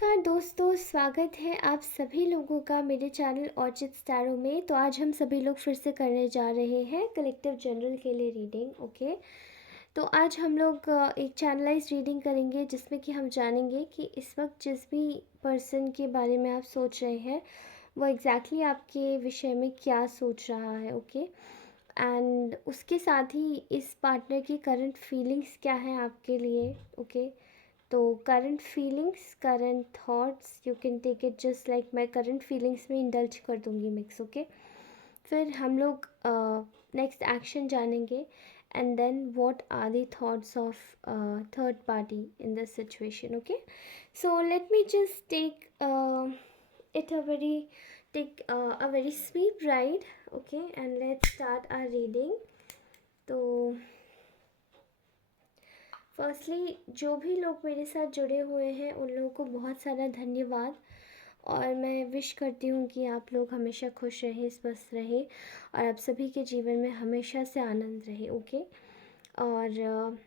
नमस्कार दोस्तों, स्वागत है आप सभी लोगों का मेरे चैनल ऑर्चिड स्टैरो में। तो आज हम सभी लोग फिर से करने जा रहे हैं कलेक्टिव जनरल के लिए रीडिंग। ओके, तो आज हम लोग एक चैनलाइज रीडिंग करेंगे जिसमें कि हम जानेंगे कि इस वक्त जिस भी पर्सन के बारे में आप सोच रहे हैं वो एग्जैक्टली आपके विषय में क्या सोच रहा है। ओके, एंड उसके साथ ही इस पार्टनर की करंट फीलिंग्स क्या हैं आपके लिए। ओके, तो current feelings, current thoughts, you can take it just like मैं करंट फीलिंग्स में इंडल्ज कर दूँगी मिक्स। ओके, फिर हम लोग नेक्स्ट एक्शन जानेंगे and then what are the thoughts of third party in this situation. Okay, so let me just take it a very take a very sweet ride. Okay, and let's start our reading. तो firstly जो भी लोग मेरे साथ जुड़े हुए हैं उन लोगों को बहुत सारा धन्यवाद, और मैं विश करती हूँ कि आप लोग हमेशा खुश रहें, स्वस्थ रहें और आप सभी के जीवन में हमेशा से आनंद रहे। ओके, और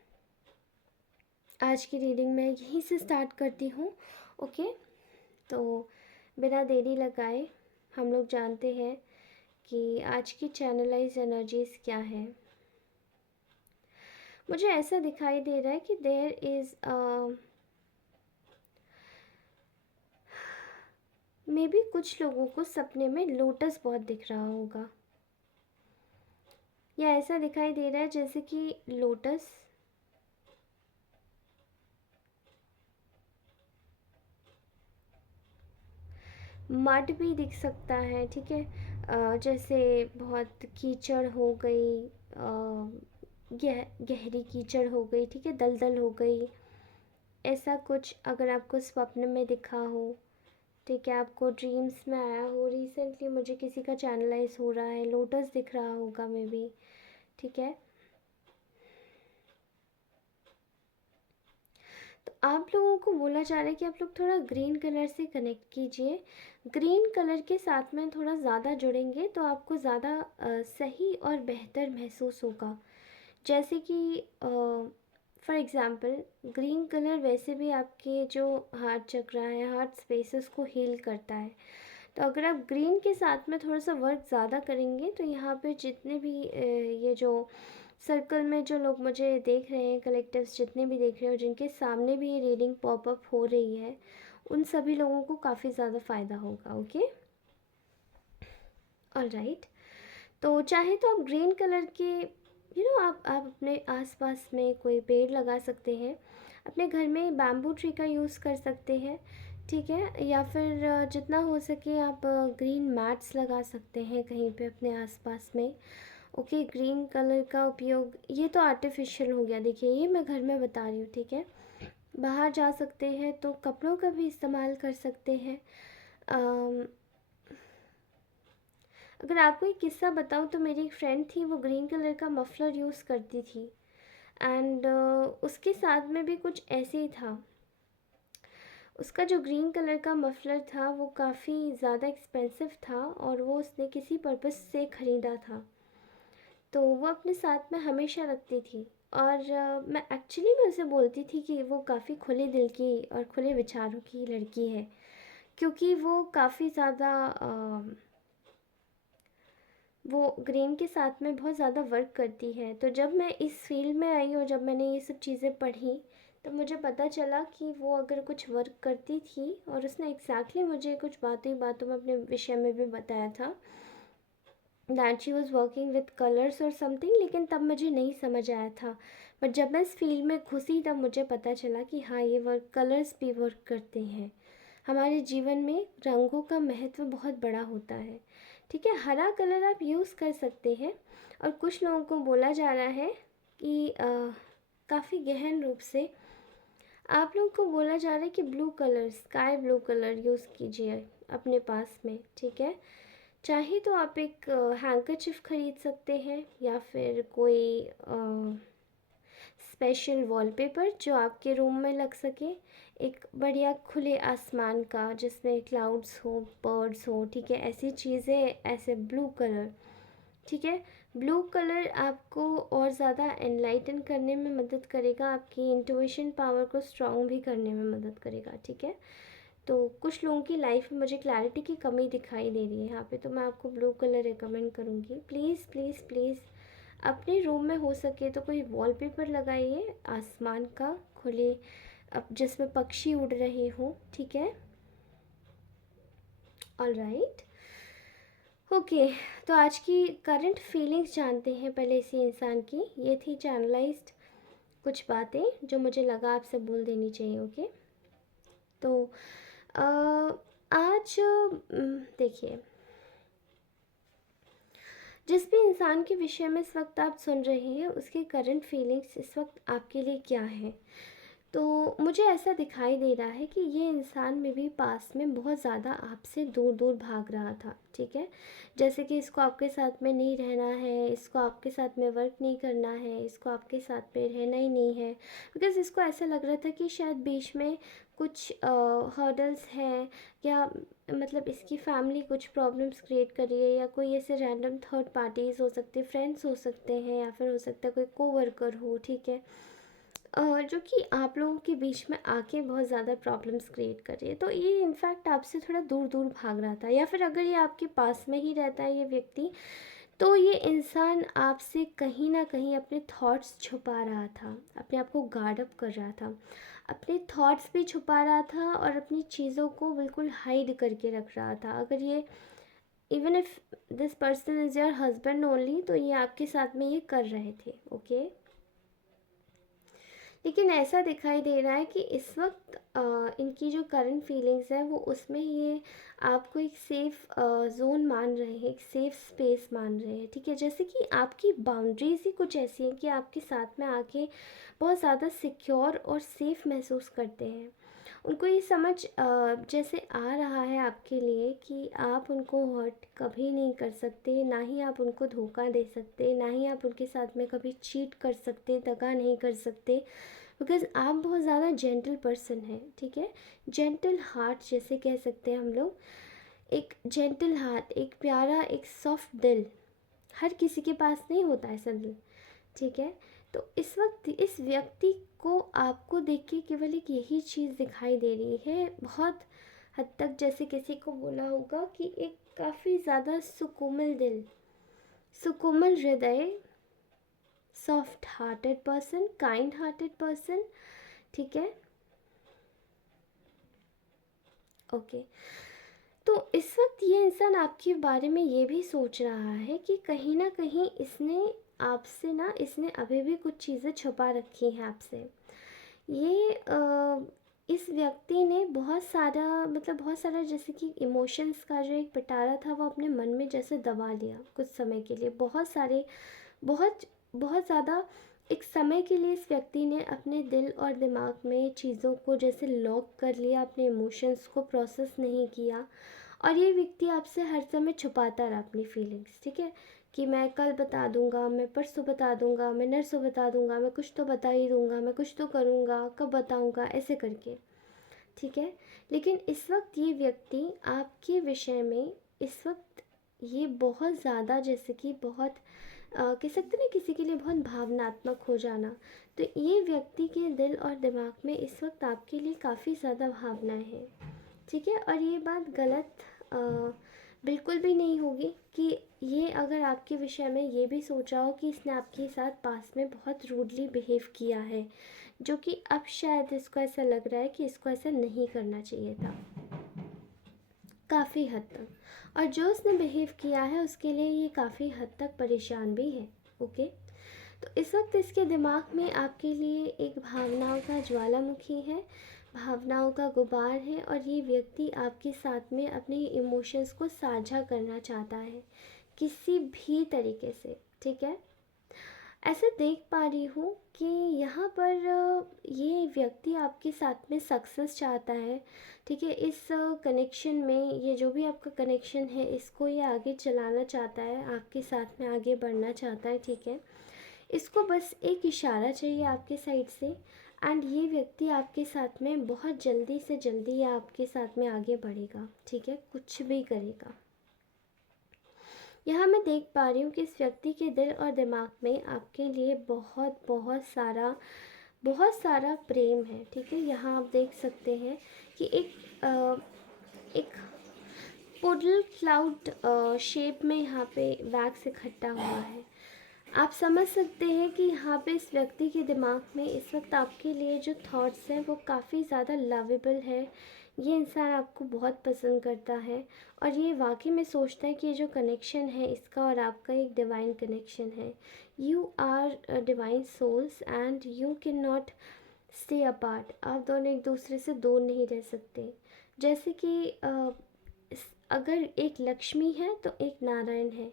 आज की रीडिंग मैं यहीं से स्टार्ट करती हूँ। ओके, तो बिना देरी लगाए हम लोग जानते हैं कि आज की चैनलाइज एनर्जीज क्या है। मुझे ऐसा दिखाई दे रहा है कि देयर इज़ मे बी कुछ लोगों को सपने में लोटस बहुत दिख रहा होगा, या ऐसा दिखाई दे रहा है जैसे कि लोटस मड भी दिख सकता है। ठीक है, जैसे बहुत कीचड़ हो गई, गहरी कीचड़ हो गई, ठीक है, दलदल हो गई, ऐसा कुछ अगर आपको स्वप्न में दिखा हो, ठीक है, आपको ड्रीम्स में आया हो। रिसेंटली मुझे किसी का चैनलाइज हो रहा है, लोटस दिख रहा होगा मे बी। ठीक है, तो आप लोगों को बोला जा रहा है कि आप लोग थोड़ा ग्रीन कलर से कनेक्ट कीजिए। ग्रीन कलर के साथ में थोड़ा ज़्यादा जुड़ेंगे तो आपको ज़्यादा सही और बेहतर महसूस होगा। जैसे कि फॉर एग्ज़ाम्पल ग्रीन कलर वैसे भी आपके जो हार्ट चक्र है, हार्ट स्पेसेस को हील करता है। तो अगर आप ग्रीन के साथ में थोड़ा सा वर्क ज़्यादा करेंगे तो यहाँ पे जितने भी ये जो सर्कल में जो लोग मुझे देख रहे हैं, कलेक्टिव्स जितने भी देख रहे हो, जिनके सामने भी ये रीडिंग पॉपअप हो रही है, उन सभी लोगों को काफ़ी ज़्यादा फ़ायदा होगा। ओके, ऑलराइट, तो चाहे तो आप ग्रीन कलर के आप अपने आसपास में कोई पेड़ लगा सकते हैं, अपने घर में बैम्बू ट्री का यूज़ कर सकते हैं। ठीक है, या फिर जितना हो सके आप ग्रीन मैट्स लगा सकते हैं कहीं पे अपने आसपास में। ओके, ग्रीन कलर का उपयोग ये तो आर्टिफिशियल हो गया, देखिए ये मैं घर में बता रही हूँ। ठीक है, बाहर जा सकते हैं तो कपड़ों का भी इस्तेमाल कर सकते हैं। अगर आपको एक किस्सा बताऊँ तो मेरी एक फ्रेंड थी, वो ग्रीन कलर का मफलर यूज़ करती थी, एंड उसके साथ में भी कुछ ऐसे ही था। उसका जो ग्रीन कलर का मफलर था वो काफ़ी ज़्यादा एक्सपेंसिव था और वो उसने किसी पर्पस से ख़रीदा था, तो वो अपने साथ में हमेशा रखती थी। और मैं एक्चुअली में उसे बोलती थी कि वो काफ़ी खुले दिल की और खुले विचारों की लड़की है, क्योंकि वो काफ़ी ज़्यादा वो ग्रीन के साथ में बहुत ज़्यादा वर्क करती है। तो जब मैं इस फील्ड में आई और जब मैंने ये सब चीज़ें पढ़ी तो मुझे पता चला कि वो अगर कुछ वर्क करती थी, और उसने एग्जैक्टली मुझे कुछ बातों में अपने विषय में भी बताया था that she was working with colours और समथिंग, लेकिन तब मुझे नहीं समझ आया था। बट जब मैं इस फील्ड में घुसी तब मुझे पता चला कि हाँ, ये वर्क कलर्स भी वर्क करते हैं। हमारे जीवन में रंगों का महत्व बहुत बड़ा होता है। ठीक है, हरा कलर आप यूज़ कर सकते हैं, और कुछ लोगों को बोला जा रहा है कि काफ़ी गहन रूप से आप लोगों को बोला जा रहा है कि blue colour, sky blue colour use कीजिए अपने पास में। ठीक है, चाहे तो आप एक हैंकरचिफ ख़रीद सकते हैं, या फिर कोई स्पेशल वॉलपेपर जो आपके रूम में लग सके, एक बढ़िया खुले आसमान का जिसमें क्लाउड्स हो, बर्ड्स हो। ठीक है, ऐसी चीज़ें, ऐसे ब्लू कलर। ठीक है, ब्लू कलर आपको और ज़्यादा एनलाइटन करने में मदद करेगा, आपकी इंट्यूशन पावर को स्ट्रॉन्ग भी करने में मदद करेगा। ठीक है, तो कुछ लोगों की लाइफ में मुझे क्लैरिटी की कमी दिखाई दे रही है यहाँ पे, तो मैं आपको ब्लू कलर रिकमेंड करूँगी। प्लीज़ प्लीज़ प्लीज़ अपने रूम में हो सके तो कोई वॉलपेपर लगाइए आसमान का, खुले, अब जिसमें पक्षी उड़ रहे हों, ठीक है। All right, okay. तो आज की करंट फीलिंग्स जानते हैं पहले इसी इंसान की। ये थी चैनलाइज्ड कुछ बातें जो मुझे लगा आपसे बोल देनी चाहिए, ओके। तो आज देखिए, जिस भी इंसान के विषय में इस वक्त आप सुन रहे हैं उसके करंट फीलिंग्स इस वक्त आपके लिए क्या है। तो मुझे ऐसा दिखाई दे रहा है कि ये इंसान में भी पास में बहुत ज़्यादा आपसे दूर दूर भाग रहा था, ठीक है। जैसे कि इसको आपके साथ में नहीं रहना है, इसको आपके साथ में वर्क नहीं करना है, इसको आपके साथ में रहना ही नहीं है, बिकॉज़ इसको ऐसा लग रहा था कि शायद बीच में कुछ हर्डल्स हैं, या मतलब इसकी फैमिली कुछ प्रॉब्लम्स क्रिएट कर रही है, या कोई ऐसे रैंडम थर्ड पार्टीज़ हो सकते हैं, फ्रेंड्स हो सकते हैं, या फिर हो सकता है कोई कोवर्कर हो, ठीक है, जो कि आप लोगों के बीच में आके बहुत ज़्यादा प्रॉब्लम्स क्रिएट कर रही है। तो ये इनफैक्ट आपसे थोड़ा दूर दूर भाग रहा था, या फिर अगर ये आपके पास में ही रहता है ये व्यक्ति, तो ये इंसान आपसे कहीं ना कहीं अपने थॉट्स छुपा रहा था, अपने आप को गार्ड अप कर रहा था, अपने थॉट्स भी छुपा रहा था और अपनी चीज़ों को बिल्कुल हाइड करके रख रहा था। अगर ये, even if this person is your husband only, तो ये आपके साथ में ये कर रहे थे, ओके। लेकिन ऐसा दिखाई दे रहा है कि इस वक्त इनकी जो करंट फीलिंग्स है वो उसमें ये आपको एक सेफ़ ज़ोन मान रहे हैं, एक सेफ़ स्पेस मान रहे हैं, ठीक है। जैसे कि आपकी बाउंड्रीज ही कुछ ऐसी हैं कि आपके साथ में आके बहुत ज़्यादा सिक्योर और सेफ़ महसूस करते हैं। उनको ये समझ जैसे आ रहा है आपके लिए कि आप उनको हर्ट कभी नहीं कर सकते, ना ही आप उनको धोखा दे सकते, ना ही आप उनके साथ में कभी चीट कर सकते, दगा नहीं कर सकते, बिकॉज़ आप बहुत ज़्यादा जेंटल पर्सन हैं, ठीक है। जेंटल हार्ट जैसे कह सकते हैं हम लोग, एक जेंटल हार्ट, एक प्यारा, एक सॉफ्ट दिल, हर किसी के पास नहीं होता ऐसा दिल, ठीक है। तो इस वक्त इस व्यक्ति को आपको देख के केवल एक यही चीज़ दिखाई दे रही है, बहुत हद तक जैसे किसी को बोला होगा कि एक काफ़ी ज़्यादा सुकोमल दिल, सुकोमल हृदय, soft hearted person, kind hearted person, ठीक है, ओके। तो इस वक्त ये इंसान आपके बारे में ये भी सोच रहा है कि कहीं ना कहीं इसने आपसे ना, इसने अभी भी कुछ चीज़ें छुपा रखी हैं आपसे। ये इस व्यक्ति ने बहुत सारा, मतलब बहुत सारा जैसे कि इमोशंस का जो एक पिटारा था वो अपने मन में जैसे दबा लिया कुछ समय के लिए, बहुत सारे, बहुत बहुत ज़्यादा एक समय के लिए इस व्यक्ति ने अपने दिल और दिमाग में चीज़ों को जैसे लॉक कर लिया, अपने इमोशंस को प्रोसेस नहीं किया, और ये व्यक्ति आपसे हर समय छुपाता रहा अपनी फीलिंग्स, ठीक है, कि मैं कल बता दूंगा, मैं परसों बता दूंगा, मैं नरसों बता दूंगा, मैं कुछ तो बता ही दूंगा, मैं कुछ तो करूंगा, कब बताऊंगा, ऐसे करके, ठीक है। लेकिन इस वक्त ये व्यक्ति आपके विषय में इस वक्त ये बहुत ज़्यादा जैसे कि बहुत कह सकते हैं ना किसी के लिए बहुत भावनात्मक हो जाना, तो ये व्यक्ति के दिल और दिमाग में इस वक्त आपके लिए काफ़ी ज़्यादा भावनाएं हैं, ठीक है। और ये बात गलत अ, बिल्कुल भी नहीं होगी कि ये अगर आपके विषय में ये भी सोचा हो कि इसने आपके साथ पास में बहुत रूडली बिहेव किया है, जो कि अब शायद इसको ऐसा लग रहा है कि इसको ऐसा नहीं करना चाहिए था काफ़ी हद तक, और जो उसने बिहेव किया है उसके लिए ये काफ़ी हद तक परेशान भी है, ओके। तो इस वक्त इसके दिमाग में आपके लिए एक भावनाओं का ज्वालामुखी है, भावनाओं का गुबार है, और ये व्यक्ति आपके साथ में अपने इमोशंस को साझा करना चाहता है किसी भी तरीके से, ठीक है। ऐसे देख पा रही हूँ कि यहाँ पर ये व्यक्ति आपके साथ में सक्सेस चाहता है, ठीक है। इस कनेक्शन में, ये जो भी आपका कनेक्शन है इसको ये आगे चलाना चाहता है, आपके साथ में आगे बढ़ना चाहता है, ठीक है। इसको बस एक इशारा चाहिए आपके साइड से, एंड ये व्यक्ति आपके साथ में बहुत जल्दी से जल्दी आपके साथ में आगे बढ़ेगा, ठीक है, कुछ भी करेगा। यहाँ मैं देख पा रही हूँ कि इस व्यक्ति के दिल और दिमाग में आपके लिए बहुत बहुत सारा प्रेम है, ठीक है। यहाँ आप देख सकते हैं कि एक एक पुडल क्लाउड शेप में यहाँ पे वैक्स इकट्ठा हुआ है। आप समझ सकते हैं कि यहाँ पे इस व्यक्ति के दिमाग में इस वक्त आपके लिए जो थॉट्स हैं वो काफ़ी ज़्यादा लवेबल है। ये इंसान आपको बहुत पसंद करता है और ये वाकई में सोचता है कि ये जो कनेक्शन है इसका और आपका एक डिवाइन कनेक्शन है। You are divine souls and you can not stay apart. आप दोनों एक दूसरे से दूर नहीं रह सकते। जैसे कि अगर एक लक्ष्मी है तो एक नारायण है,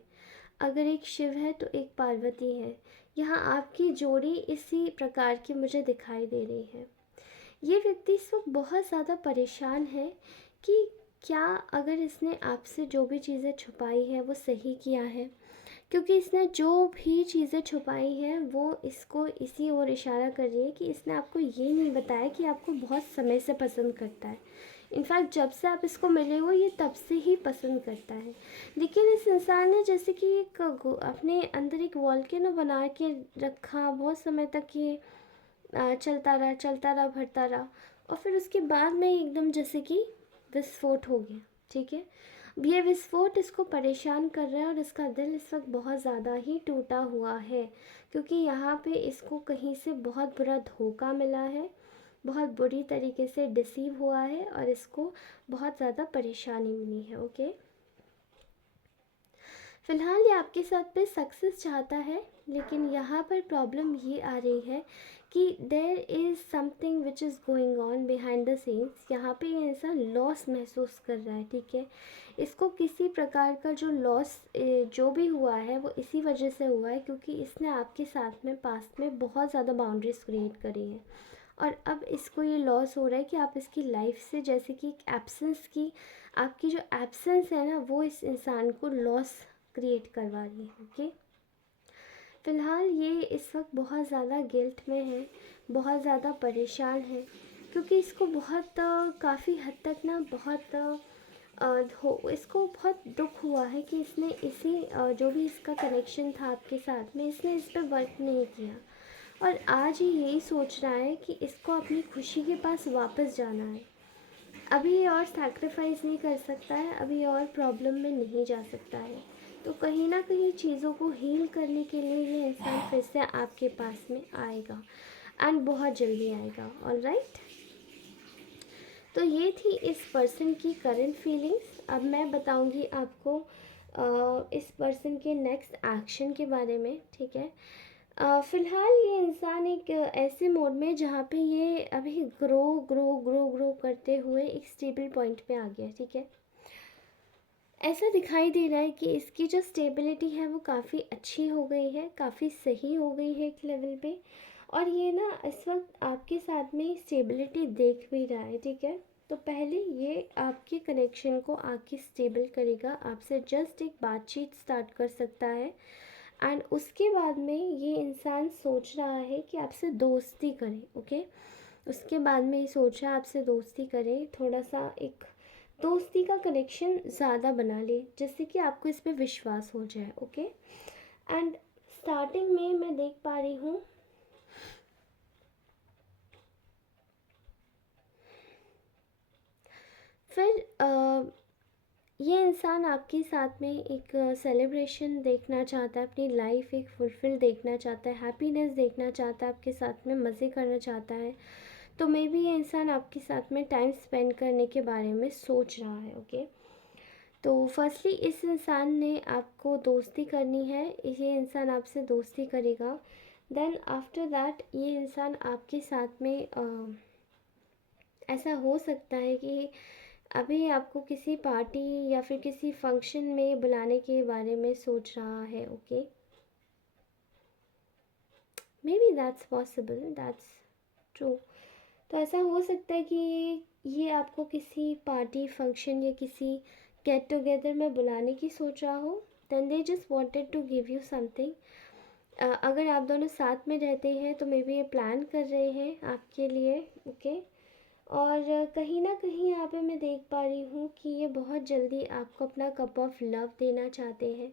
अगर एक शिव है तो एक पार्वती है। यहाँ आपकी जोड़ी इसी प्रकार की मुझे दिखाई दे रही है। ये व्यक्ति इस वक्त बहुत ज़्यादा परेशान है कि क्या अगर इसने आपसे जो भी चीज़ें छुपाई है वो सही किया है, क्योंकि इसने जो भी चीज़ें छुपाई हैं वो इसको इसी ओर इशारा कर रही है कि इसने आपको ये नहीं बताया कि आपको बहुत समय से पसंद करता है। इनफैक्ट जब से आप इसको मिले हो ये तब से ही पसंद करता है। लेकिन इस इंसान ने जैसे कि एक अपने अंदर एक वॉल्केनो बना के रखा, बहुत समय तक ये चलता रहा भरता रहा और फिर उसके बाद में एकदम जैसे कि विस्फोट हो गया। ठीक है, अब ये विस्फोट इसको परेशान कर रहा है और इसका दिल इस वक्त बहुत ज़्यादा ही टूटा हुआ है, क्योंकि यहाँ पे इसको कहीं से बहुत बुरा धोखा मिला है, बहुत बुरी तरीके से डिसीव हुआ है और इसको बहुत ज़्यादा परेशानी मिली है। ओके, फ़िलहाल ये आपके साथ में सक्सेस चाहता है, लेकिन यहाँ पर प्रॉब्लम ये आ रही है कि there is something which is going on behind the scenes. यहाँ पे ये इंसान लॉस महसूस कर रहा है। ठीक है, इसको किसी प्रकार का जो लॉस जो भी हुआ है वो इसी वजह से हुआ है क्योंकि इसने आपके साथ में पास्ट में बहुत ज़्यादा बाउंड्रीज क्रिएट करी हैं और अब इसको ये लॉस हो रहा है कि आप इसकी लाइफ से जैसे कि एक एब्सेंस की, आपकी जो एब्सेंस है ना वो इस इंसान को लॉस क्रिएट करवा रही है। ओके, फ़िलहाल ये इस वक्त बहुत ज़्यादा गिल्ट में है, बहुत ज़्यादा परेशान है क्योंकि इसको बहुत काफ़ी हद तक ना बहुत इसको बहुत दुख हुआ है कि इसने इसी जो भी इसका कनेक्शन था आपके साथ में, इसने इस पर वर्क नहीं किया और आज ये यही सोच रहा है कि इसको अपनी खुशी के पास वापस जाना है। अभी ये और सैक्रिफाइस नहीं कर सकता है, अभी और प्रॉब्लम में नहीं जा सकता है, तो कहीं ना कहीं चीज़ों को हील करने के लिए ये इंसान फिर से आपके पास में आएगा एंड बहुत जल्दी आएगा। ऑलराइट, तो ये थी इस पर्सन की करंट फीलिंग्स। अब मैं बताऊंगी आपको इस पर्सन के नेक्स्ट एक्शन के बारे में। ठीक है, फ़िलहाल ये इंसान एक ऐसे मोड में जहाँ पे ये अभी ग्रो ग्रो ग्रो ग्रो करते हुए एक स्टेबल पॉइंट पे आ गया। ठीक है, ऐसा दिखाई दे रहा है कि इसकी जो स्टेबिलिटी है वो काफ़ी अच्छी हो गई है, काफ़ी सही हो गई है एक लेवल पे, और ये ना इस वक्त आपके साथ में स्टेबिलिटी देख भी रहा है। ठीक है, तो पहले ये आपके कनेक्शन को आके स्टेबल करेगा, आपसे जस्ट एक बातचीत स्टार्ट कर सकता है एंड उसके बाद में ये इंसान सोच रहा है कि आपसे दोस्ती करे। ओके, उसके बाद में ये सोच रहा है आपसे दोस्ती करे, थोड़ा सा एक दोस्ती का कनेक्शन ज़्यादा बना ले जिससे कि आपको इस पर विश्वास हो जाए। ओके, एंड स्टार्टिंग में मैं देख पा रही हूँ फिर ये इंसान आपके साथ में एक सेलिब्रेशन देखना चाहता है, अपनी लाइफ एक फुलफिल देखना चाहता है, हैप्पीनेस देखना चाहता है, आपके साथ में मज़े करना चाहता है। तो मे बी ये इंसान आपके साथ में टाइम स्पेंड करने के बारे में सोच रहा है। ओके, तो फर्स्टली इस इंसान ने आपको दोस्ती करनी है, ये इंसान आपसे दोस्ती करेगा। देन आफ्टर दैट ये इंसान आपके साथ में ऐसा हो सकता है कि अभी आपको किसी पार्टी या फिर किसी फंक्शन में बुलाने के बारे में सोच रहा है। Okay, may be that's possible, that's true. तो ऐसा हो सकता है कि ये आपको किसी पार्टी फंक्शन या किसी गेट टुगेदर में बुलाने की सोच रहा हो। Then they just wanted to give you something. अगर आप दोनों साथ में रहते हैं तो मे बी ये प्लान कर रहे हैं आपके लिए। ओके, और कहीं ना कहीं यहाँ पे मैं देख पा रही हूँ कि ये बहुत जल्दी आपको अपना कप ऑफ लव देना चाहते हैं,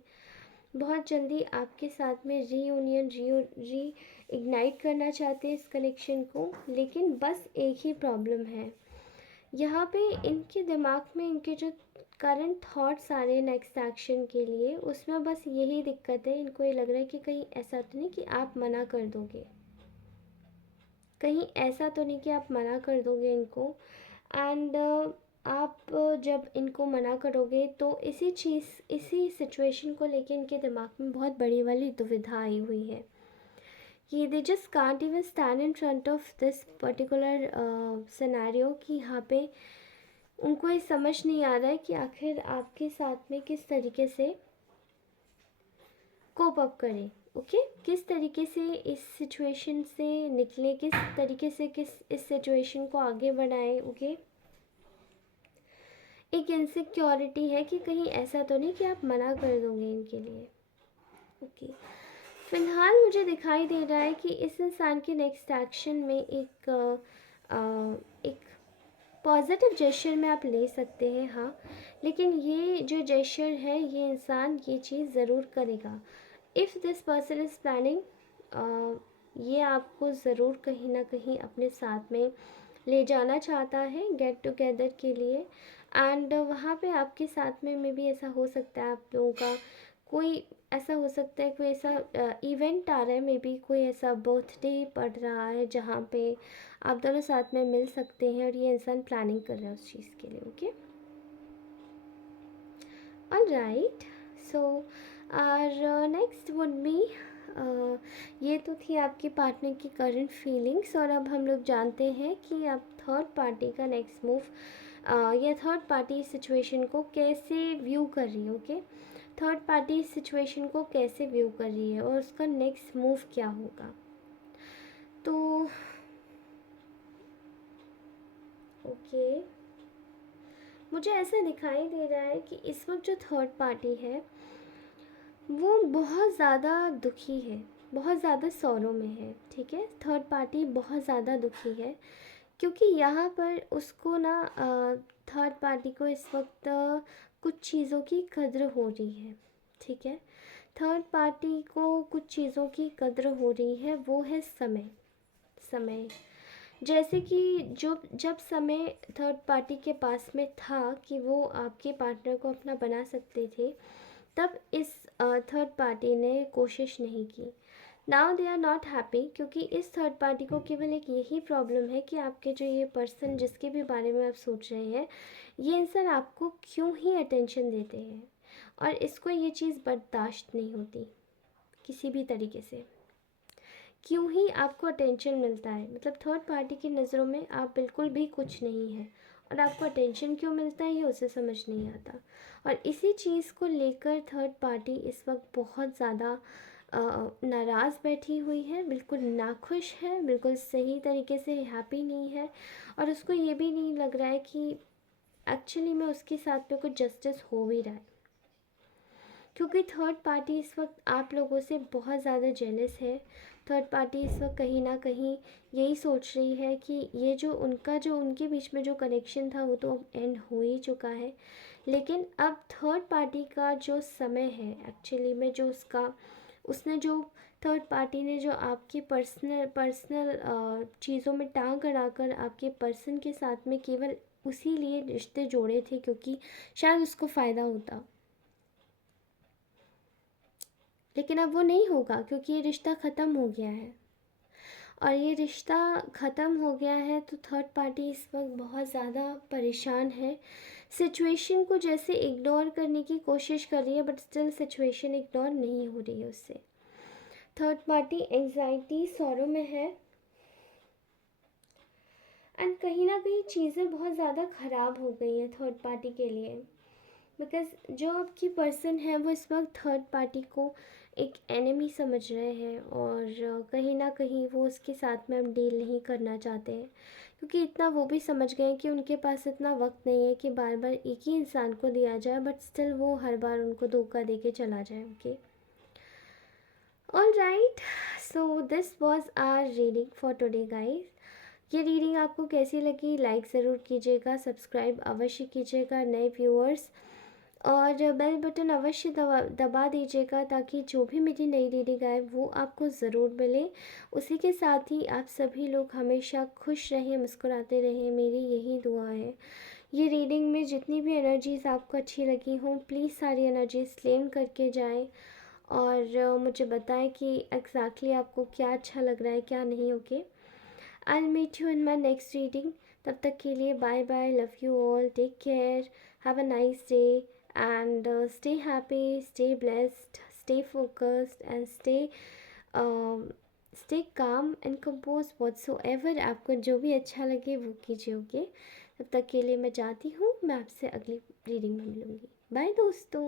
बहुत जल्दी आपके साथ में रीयूनियन री इग्नाइट करना चाहते हैं इस कनेक्शन को। लेकिन बस एक ही प्रॉब्लम है यहाँ पे इनके दिमाग में इनके जो करंट थॉट्स आ रहे हैं नेक्स्ट एक्शन के लिए, उसमें बस यही दिक्कत है। इनको ये लग रहा है कि कहीं ऐसा तो नहीं कि आप मना कर दोगे, कहीं ऐसा तो नहीं कि आप मना कर दोगे इनको। एंड आप जब इनको मना करोगे तो इसी सिचुएशन को लेके इनके दिमाग में बहुत बड़ी वाली दुविधा आई हुई है कि they just can't even stand in front of this particular scenario, कि यहाँ पे उनको ये समझ नहीं आ रहा है कि आखिर आपके साथ में किस तरीके से कोप अप करें। ओके, किस तरीके से इस सिचुएशन से निकले, किस तरीके से इस सिचुएशन को आगे बढ़ाएं। ओके, एक इनसिक्योरिटी है कि कहीं ऐसा तो नहीं कि आप मना कर दोगे इनके लिए। ओके, फिलहाल मुझे दिखाई दे रहा है कि इस इंसान के नेक्स्ट एक्शन में एक पॉजिटिव जेस्चर में आप ले सकते हैं, हाँ। लेकिन ये जो जेस्चर है, ये इंसान ये चीज़ ज़रूर करेगा। If this person is planning, ये आपको ज़रूर कहीं ना कहीं अपने साथ में ले जाना चाहता है गेट टुगेदर के लिए। एंड वहाँ पे आपके साथ में मे भी ऐसा हो सकता है, आप लोगों का कोई ऐसा हो सकता है, कोई ऐसा इवेंट आ रहा है, मे बी कोई ऐसा बर्थडे पड़ रहा है जहाँ पे आप दोनों साथ में मिल सकते हैं, और ये इंसान प्लानिंग कर रहा है उस चीज़ के लिए। Okay, all right. सो और नेक्स्ट वुड बी, ये तो थी आपके पार्टनर की करंट फीलिंग्स, और अब हम लोग जानते हैं कि आप थर्ड पार्टी का नेक्स्ट मूव या थर्ड पार्टी सिचुएशन को कैसे व्यू कर रही है। ओके, थर्ड पार्टी सिचुएशन को कैसे व्यू कर रही है और उसका नेक्स्ट मूव क्या होगा। तो ओके, मुझे ऐसा दिखाई दे रहा है कि इस वक्त जो थर्ड पार्टी है वो बहुत ज़्यादा दुखी है, बहुत ज़्यादा सौरों में है। ठीक है, थर्ड पार्टी बहुत ज़्यादा दुखी है क्योंकि यहाँ पर उसको ना थर्ड पार्टी को इस वक्त कुछ चीज़ों की कद्र हो रही है। ठीक है, थर्ड पार्टी को कुछ चीज़ों की कद्र हो रही है, वो है समय। समय, जैसे कि जो जब समय थर्ड पार्टी के पास में था कि वो आपके पार्टनर को अपना बना सकते थे, तब इस थर्ड पार्टी ने कोशिश नहीं की। Now they are not happy क्योंकि इस थर्ड पार्टी को केवल एक यही प्रॉब्लम है कि आपके जो ये पर्सन जिसके भी बारे में आप सोच रहे हैं, ये इंसान आपको क्यों ही अटेंशन देते हैं, और इसको ये चीज़ बर्दाश्त नहीं होती किसी भी तरीके से। क्यों ही आपको अटेंशन मिलता है, मतलब थर्ड पार्टी की नज़रों में आप बिल्कुल भी कुछ नहीं है, और आपको अटेंशन क्यों मिलता है ये उसे समझ नहीं आता। और इसी चीज़ को लेकर थर्ड पार्टी इस वक्त बहुत ज़्यादा नाराज़ बैठी हुई है, बिल्कुल नाखुश है, बिल्कुल सही तरीके से हैप्पी नहीं है, और उसको ये भी नहीं लग रहा है कि एक्चुअली में उसके साथ में कुछ जस्टिस हो भी रहा है, क्योंकि थर्ड पार्टी इस वक्त आप लोगों से बहुत ज़्यादा जेलस है। थर्ड पार्टी इस वक्त कहीं ना कहीं यही सोच रही है कि ये जो उनके बीच में जो कनेक्शन था वो तो अब एंड हो ही चुका है, लेकिन अब थर्ड पार्टी का जो समय है एक्चुअली में, जो उसने जो थर्ड पार्टी ने जो आपकी पर्सनल चीज़ों में टांग अड़ाकर आपके पर्सन के साथ में केवल उसी लिए रिश्ते जोड़े थे क्योंकि शायद उसको फ़ायदा होता, लेकिन अब वो नहीं होगा क्योंकि ये रिश्ता ख़त्म हो गया है। और ये रिश्ता ख़त्म हो गया है तो थर्ड पार्टी इस वक्त बहुत ज़्यादा परेशान है, सिचुएशन को जैसे इग्नोर करने की कोशिश कर रही है, बट स्टिल सिचुएशन इग्नोर नहीं हो रही है उससे। थर्ड पार्टी एंजाइटी सौरों में है, एंड कहीं ना कहीं चीज़ें बहुत ज़्यादा ख़राब हो गई हैं थर्ड पार्टी के लिए, बिकॉज़ जो आपकी पर्सन है वो इस वक्त थर्ड पार्टी को एक एनिमी समझ रहे हैं, और कहीं ना कहीं वो उसके साथ में अब डील नहीं करना चाहते हैं, क्योंकि इतना वो भी समझ गए हैं कि उनके पास इतना वक्त नहीं है कि बार बार एक ही इंसान को दिया जाए, बट स्टिल वो हर बार उनको धोखा दे के चला जाए। Okay, all right. So this was our reading for today guys. ये रीडिंग आपको कैसी लगी लाइक ज़रूर कीजिएगा, सब्सक्राइब अवश्य कीजिएगा नए व्यूअर्स। और बेल बटन अवश्य दबा दबा दीजिएगा ताकि जो भी मेरी नई रीडिंग आए वो आपको ज़रूर मिले। उसी के साथ ही आप सभी लोग हमेशा खुश रहें, मुस्कुराते रहें, मेरी यही दुआ है। ये रीडिंग में जितनी भी एनर्जीज़ आपको अच्छी लगी हों, प्लीज़ सारी एनर्जीज़ क्लेम करके जाएं और मुझे बताएं कि एग्जैक्टली आपको क्या अच्छा लग रहा है, क्या नहीं। Okay, I will meet you in my next reading. तब तक के लिए bye bye, love you all, take care, have a nice day and stay happy, stay blessed, stay focused and um, stay calm and composed whatsoever। आपको जो भी अच्छा लगे वो कीजिए। ओके, तब तक के लिए मैं जाती हूँ, मैं आपसे अगली रीडिंग में मिलूँगी। बाय दोस्तों।